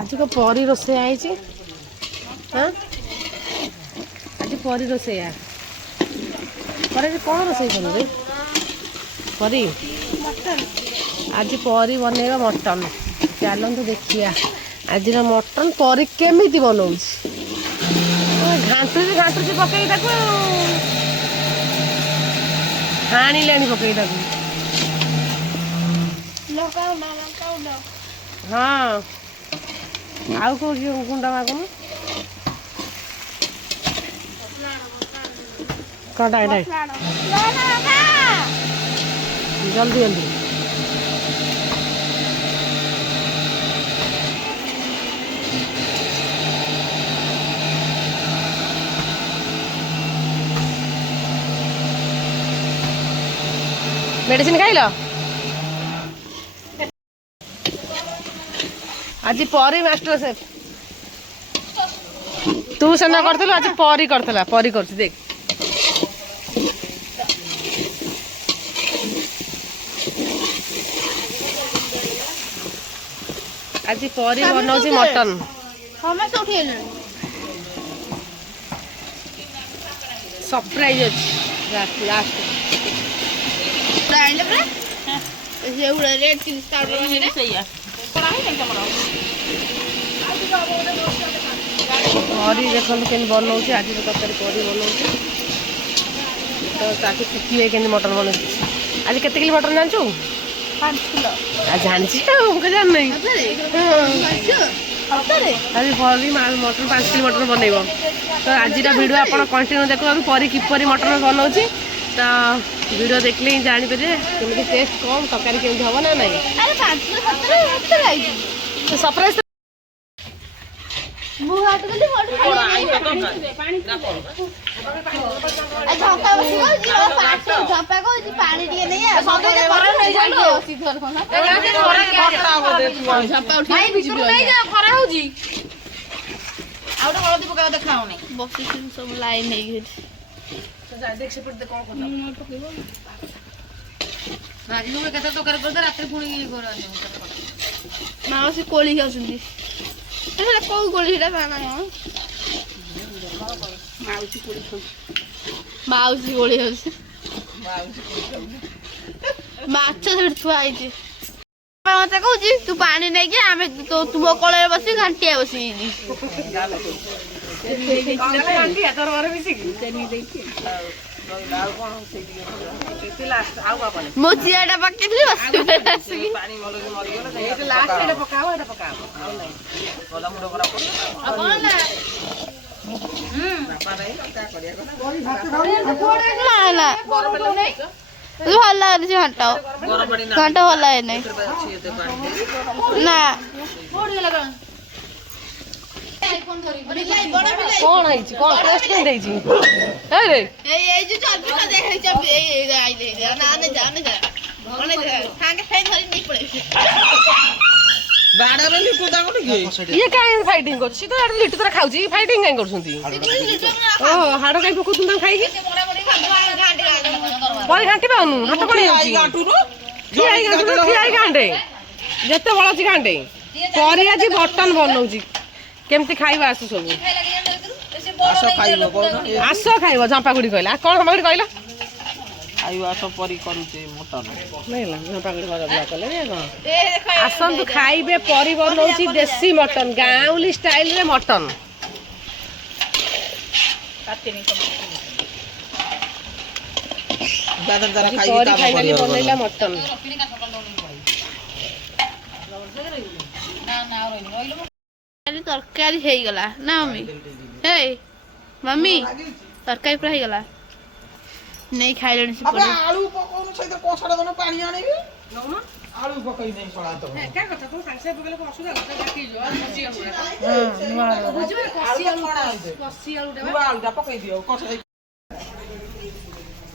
आज को परी रोसे आई हाँ आज परी रोसैया पर कौन रोसे करू परी आज परी बनैबा मटन चलतु देखिया आज मटन परी केमी बनाऊ घाटुची घाटुची पकई हाणिले पकई हाँ आउ कौ गुंडा मागुन कटा जल्दी जल्दी मेडिसिन खाइल आज परी मास्टर शेफ तू सेना करथिलु आज परी करथला परी करछि देख आज परी बनाउछि मटन हमें तो उठेल सरप्राइज अछि लास्ट आइले रे ये उड़ा रेड चिली स्टार रे सही परी देखो के बनाऊ आज तरकारी परी बनाऊ तो ताकि शिखे के मटन बनाऊ आज केते किलो मटन जानछु 5 किलो आज जानछि हमको जान नहीं आज परी मटन 5 किलो मटन बनैबो तो आज वीडियो आपण कंटिन्यू देखो परी किपरि मटन बनाऊ तो वीडियो देखले ही जानी पारे केମିତି टेस्ट कम तरकारी केମିତି हबो ना नहीं अरे 5 किलो 17 मत लागी तो सरप्राइज मु हाथ गली मोटर पानी ना करू आ झपा बसी गो जीरो पानी झपा को जी पानी दिए नहीं है सदे बरा नहीं जालो सीधर कोना झपा उठी भाई भीतर नहीं जा खरा हो जी आउडा हळदी पका देखाओ नहीं बसी सब लाइन नहीं गई तो जा देख से पड़ते कौन करता राजी लोग कहता तो कर करता रात पुणी घर माउसी कोली खाउछंती एटा को कोली हेटा माना माउसी कोली खाउ माउसी कोली खाउछ माछ धर थुआ आइछि मते कहूछि तू पानी नै के आमे तो तुमो कोले बसी घंटिया बसी घंटिया तोर बारे मिसी तेनी देखि मो चियाटा पक्के थी बस पानी मलो के मरि गेल ए लास्ट एटा पकाओ आ नहीं गला मुंड बराबर अब ना बापा नहीं का करिया कोई भात खाऊ ना ना तू हल्ला रे घंटा घंटा हल्ला है नहीं ना फोड़ गेला कौन आईफोन धरी बिलाई बड़ा बिलाई कौन आइछि कौन टेस्ट के देछि ए रे ए जो चल बिना देखे जब ए आई ले ना नहीं जा भगवान सांगे फेन धरी नहीं पड़े बाड़ा रे लिटू दाको के ये काहे फाइटिंग करछि तो लिटू तोरा खाउछि फाइटिंग काहे करछंती ओ हाडो काहे पकु तुम खाइ के बड़ा घाटी बड़ी घाटी बानु हाथ पड़ी जाउछि गांटू रो खियाई गांडे जते बड़ा छि गांडे परी आज मटन बनाउछि केमती खाइबा आसु सब आस खाइबो झंपागुड़ी कहला कोन झंपागुड़ी कहला आइवा सब परी करूचे मटन नैला झंपागुड़ी बजा कले रे आसंतु खाइबे परी बनाउछि देसी मटन गाउली स्टाइल रे मटन काटेनी सब ज्यादा जरा खाइ परी फाइनली बनैला मटन तरकारी हे गला ना मम्मी हे मम्मी तरकारी पूरा हे गला नहीं खाइलनी से अबे आलू पकोनु छै त कोछडा दन पानी आनिबी न आलू पकई नै पड़ा त क्या करता तू सांसे पकले को असुदा बाकी जो कसी आलू हां बुझबे कसी आलू देबा आलू दा पकई दियो कोछडा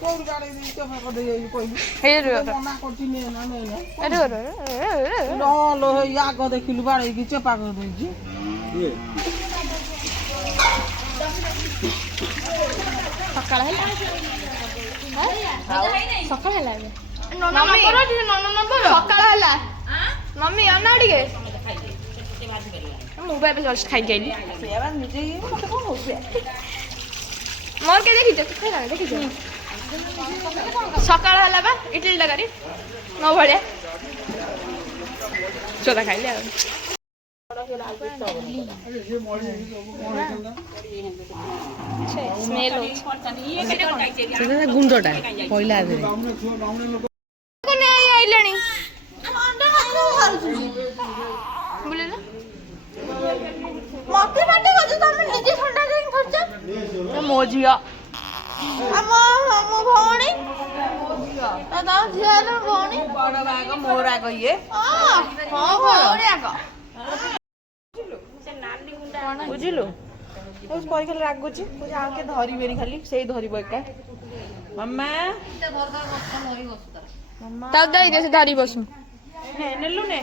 कोन गाडी दी त फक दे यो कोइली हे रो मना करती ने ना ने अरे रो लो लो या ग देखिलु बाडी की चपा कर देजी ये सकाळ हैला सकाळ हैला नोना नंबर सकाळ हैला मम्मी अन्ना टिके ମୁଁ ବା ଏବେ ଜଷ୍ଟ ଖାଇକି ଆଇଲି ସେଇଆ ବା ନିଜେ ଇଏ ମତେ କଣ ହଉଛି ମୋର କେ ଦେଖିଛ ଦେଖିଛ ସକାଳ ହେଲା ବା ଇଟିଲି ତରକାରୀ ମୋ ଭଳିଆ ଚୋଦା ଖାଇଲି ଆଉ ସ୍ମେଲ ହଉଛି ଗୁଣ୍ଡଟା ପଇଲା ଆଇଲାଣି ବୁଲିଲା ମତେ ପାଟି କରୁଛ ତମେ ନିଜେ ଥଣ୍ଡା ଦେଇକି ଧରିଛ ମୋ ଝିଅ ଆମ ଭଉଣୀ ତମ ଝିଅ ହେଲେ ଭଉଣୀ ବଡ ବାଗ ମୋର ଆଗ ଇଏ ହଁ ଭଉଣୀ ଆଗ ବୁଝିଲୁ କହି ଖାଲି ରାଗୁଛି କହୁଛି ଆଉ କିଏ ଧରିବେନି ଖାଲି ସେଇ ଧରିବ ଏକା ମାମା ତାକୁ ଦେଇଦେ ସେ ଧରି ବସୁ ନେଲୁ ନେ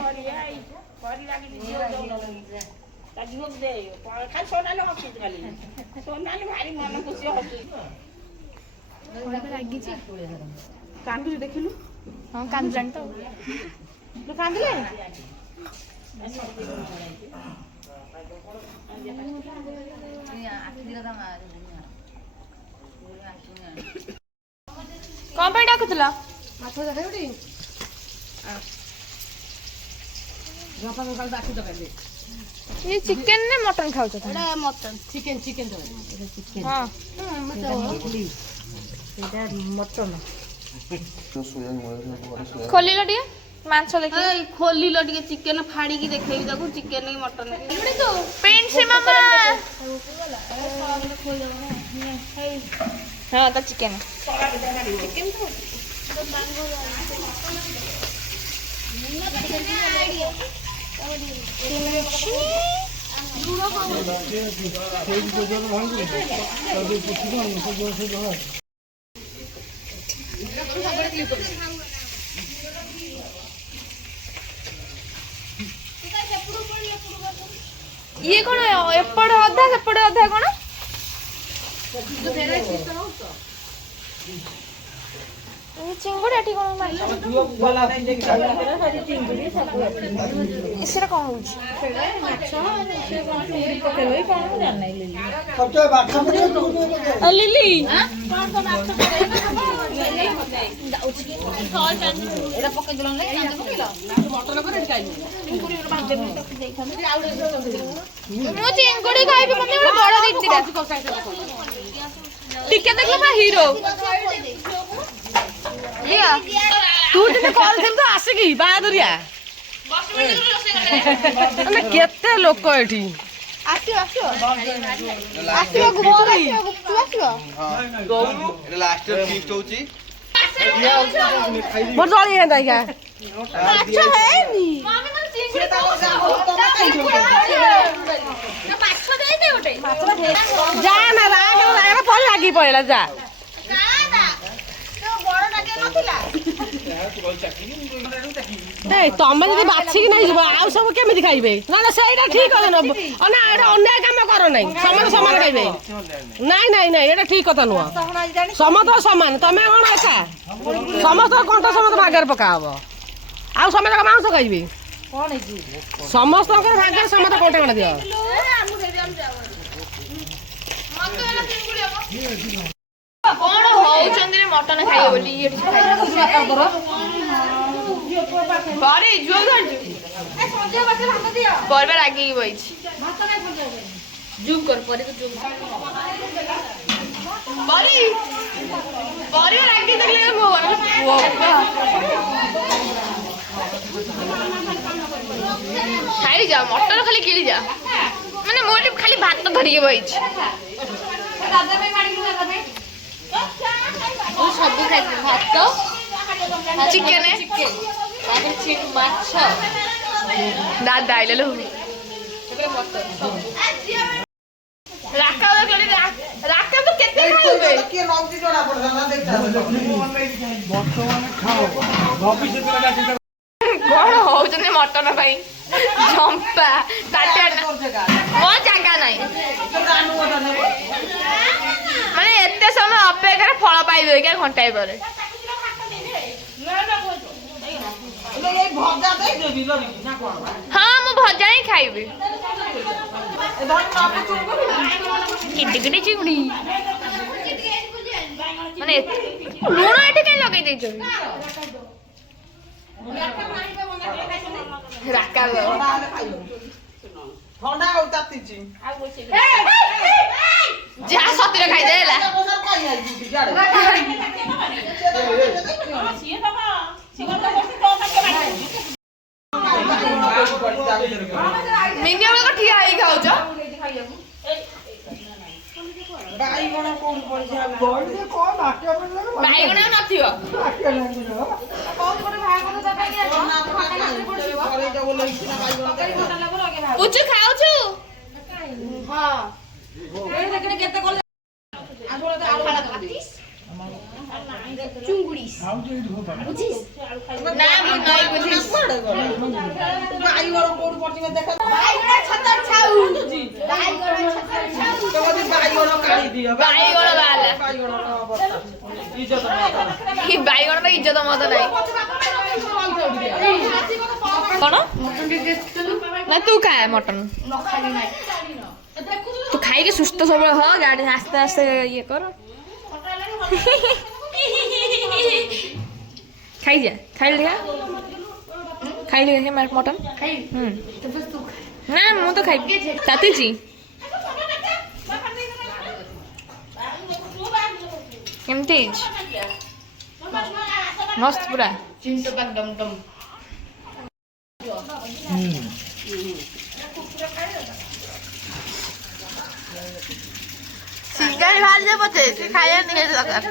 କାନ୍ଦୁଛୁ ଦେଖିଲୁ ହଁ କାନ୍ଦିଲାଣି ତ ତୁ କାନ୍ଦିଲାଣି କଣ ପାଇଁ ଡାକୁଥିଲ ମାଛ ଦେଖାଇବି ये चिकेन ने मटन खाउछ त मटन चिकेन चिकेन हां खोली लडिया मांस देखि खोली लो टिके चिकन फाड़ी की देखेबी ताकू चिकन की मटन पेंट से मामा हां त चिकेन ये कौन एपड़ अधा सेपड़ अधा कौन चिंगुड़ी एठी कौन माछ इसरा कौन होउछ लिली मु चिंगुड़ी खाइबी मम्मी बड़ दिदिरा टिके देखला बा हीरो लिया तू दिन कॉल थेम तो आसिकी बादुरिया अने केते लोक एठी आसियो आसियो आसियो गुप्त आसियो गुप्त आसियो এটা লাস্টের ফিক্সড হউছি मोर जळी हेंदा इका माछ हेनी मम्मी मन चिंगुड़ी ना माछ देई दे ओटे जा ना राग राग पळ लागी पळला जा ना ना तो बड़ लागे नथिला ए तमे जदी बाछि कि नै जबा आउ सब केमिति खाइबे ना ना सेइडा ठीक होय ना अना एटा अन्याय काम करो नै समान समान खाइबे নাই নাই নাই এটা ঠিক কথা নুহ সমস্ত সমান তুমি কোন একা সমস্ত কণ্ঠ সমস্ত ভাগের পকা হব আউ সমস্ত মাংস খাইবে সমস্ত ভাগের সমস্ত কণ্ঠ কণ্ঠ দিও कोन होउचंदी रे मटन खाइयो बोली ये बारे जो घर ए संजय बाटे भात दियो परबे लागी बई भात नै संजय जूम कर परे तो जूम बारी बारी लागी देखले मो खाई जा मटन खाली गिली जा माने मोर खाली भात धरिए बई दादा में मारी दादा में सब खाई भात चिकेन माछ दादा आइले लो राका तो केते खाइबे किए नौती जोड़ा पड़दा देखता বর্তমানে খাও ভবিষ্যতে রাখি कोन होउचने मटन भाई झंपा ताटे मो जागा नाही माने एते समय अपेक्षा फल पाइबे के घंटाए परे ए भजा दे देबी लरी ना कोन हां मु ସଜାଡ଼ି ଖାଇବି କିଟି କିଟି ଚିଙ୍ଗୁଡ଼ି ମାନେ ଲୁଣ ଏଠି କାଇଁ ଲଗେଇ ଦେଇଛନ୍ତି ଥଣ୍ଡା ଆଉ ତାତିଛି ଯାହା ସତରେ ଖାଇଦେ ହେଲା ମିନିମମ୍ ଲୋକ ଠିଆ ହେଇ ଖାଉଛ ବାଇଗଣ କୋଉଠି ପଡିଛି ଆଉ ଗଳିରେ କଣ ବାଟିଆ ପଡିଲା ବାଇଗଣ ଆଉ ନଥିବ ପୁଚୁ ଖାଉଛୁ ନା ମୁଁ ନଈ ବୁଝିସ୍ ବାଇଗଣ କୋଉଠି ପଡିଛି ଦେଖା ବାଇଗଣ କାଢି ଦିଅ ବାଇଗଣ ବାହାରିଲା ବାଇଗଣ এই বাইগণটা ইজ্জত মতো নাই কোন না তু খায় মটন তু খাইকে সুস্থ সবল হ গাড়ি আস্তে আস্তে ইয়ে কর খাই যা খাইলি দেখা খাইলি দেখে মটন না ମୁଁ ତ ଖାଇବି ତାତିଛି କେମିତି ହେଇଛି ମସ୍ତ ପୁରା ସିଙ୍ଗାଣି ବାହାରି ଯାଏ ପଛେ ସେ ଖାଇବା ନିହାତି ଦରକାର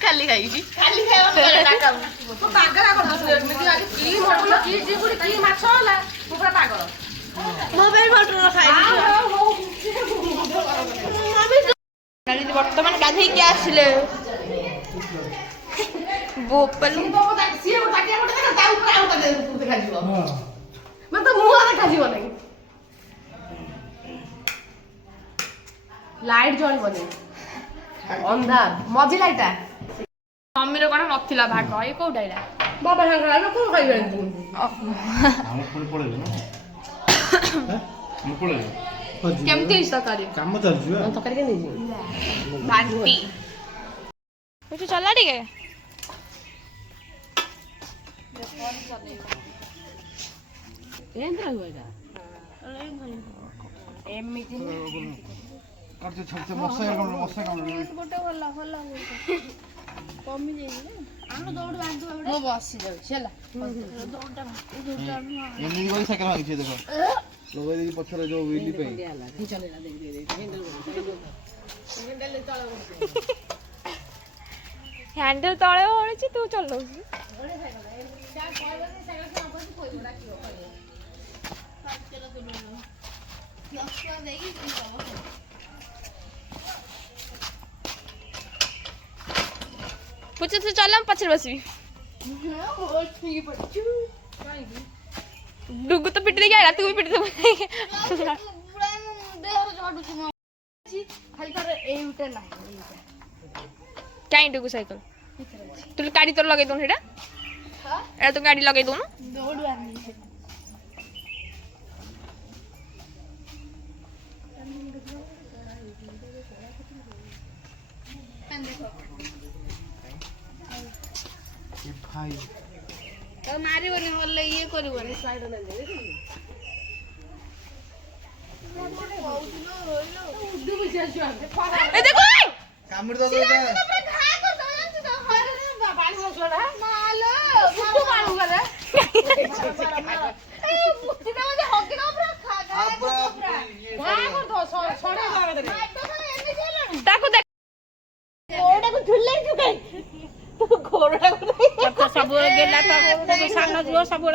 ଖାଲି ଖାଇବି ଖାଲି ବର୍ତ୍ତମାନ ଗାଧେଇକି ଆସିଲେ ବୋପାଲୁ ଲାଇଟ୍ ଜଳିବନି ଅନ୍ଧାର ମଝି ଲାଇଟା ମମିର କଣ ନଥିଲା ଭାଗ ଏ କୋଉଟା ଏଇଟା ବାବା ସାଙ୍ଗରେ ଆମେ କଣ ଖାଇବା କେମିତି ହେଇଛି ତରକାରୀ କାମ ଚାଲିଛି ତରକାରୀ କେମିତି ବାନ୍ତି ବୁଝୁ ଚଲା ଟିକେ ଏମିତି ରହିବ ଏଇଟା ଏମିତି ମଶା ମୁଁ ବସି ଯାଉଛି ହେଲା ଏମିତି କରି ସାଇକେଲ ଭାଙ୍ଗିଛି ଦେଖ ଲଗେଇ ଦେଇକି ପଛରେ ଯୋଉ ୱିଲି ପାଇଁ ହ୍ୟାଣ୍ଡେଲ ତଳେ ଓଳିଛି ତୁ ଚଲଉଛୁ ପୁଚୁ ତୁ ଚଲା ମୁଁ ପଛରେ ବସିବି ଡୁଗୁ ତ ପିଟି ଦେଇକି ଆଇଲା ତୁ ବି ପିଟି ଦେବୁ କାଇଁ ଡୁଗୁ ସାଇକେଲ ତୁ ଗାଡ଼ି ତୋର ଲଗେଇ ଦଉନୁ ସେଇଟା ଏଇଟା ତୁ ଗାଡ଼ି ଲଗେଇ ଦଉନୁ ଭାଇ ମାରିବନି ମଲେ ଇଏ କରିବନି କାମୁଡ଼ି ଦବ ତାକୁ ଦେଖ ସବୁ ଗେଲା ସାନ ଝିଅ ସବୁ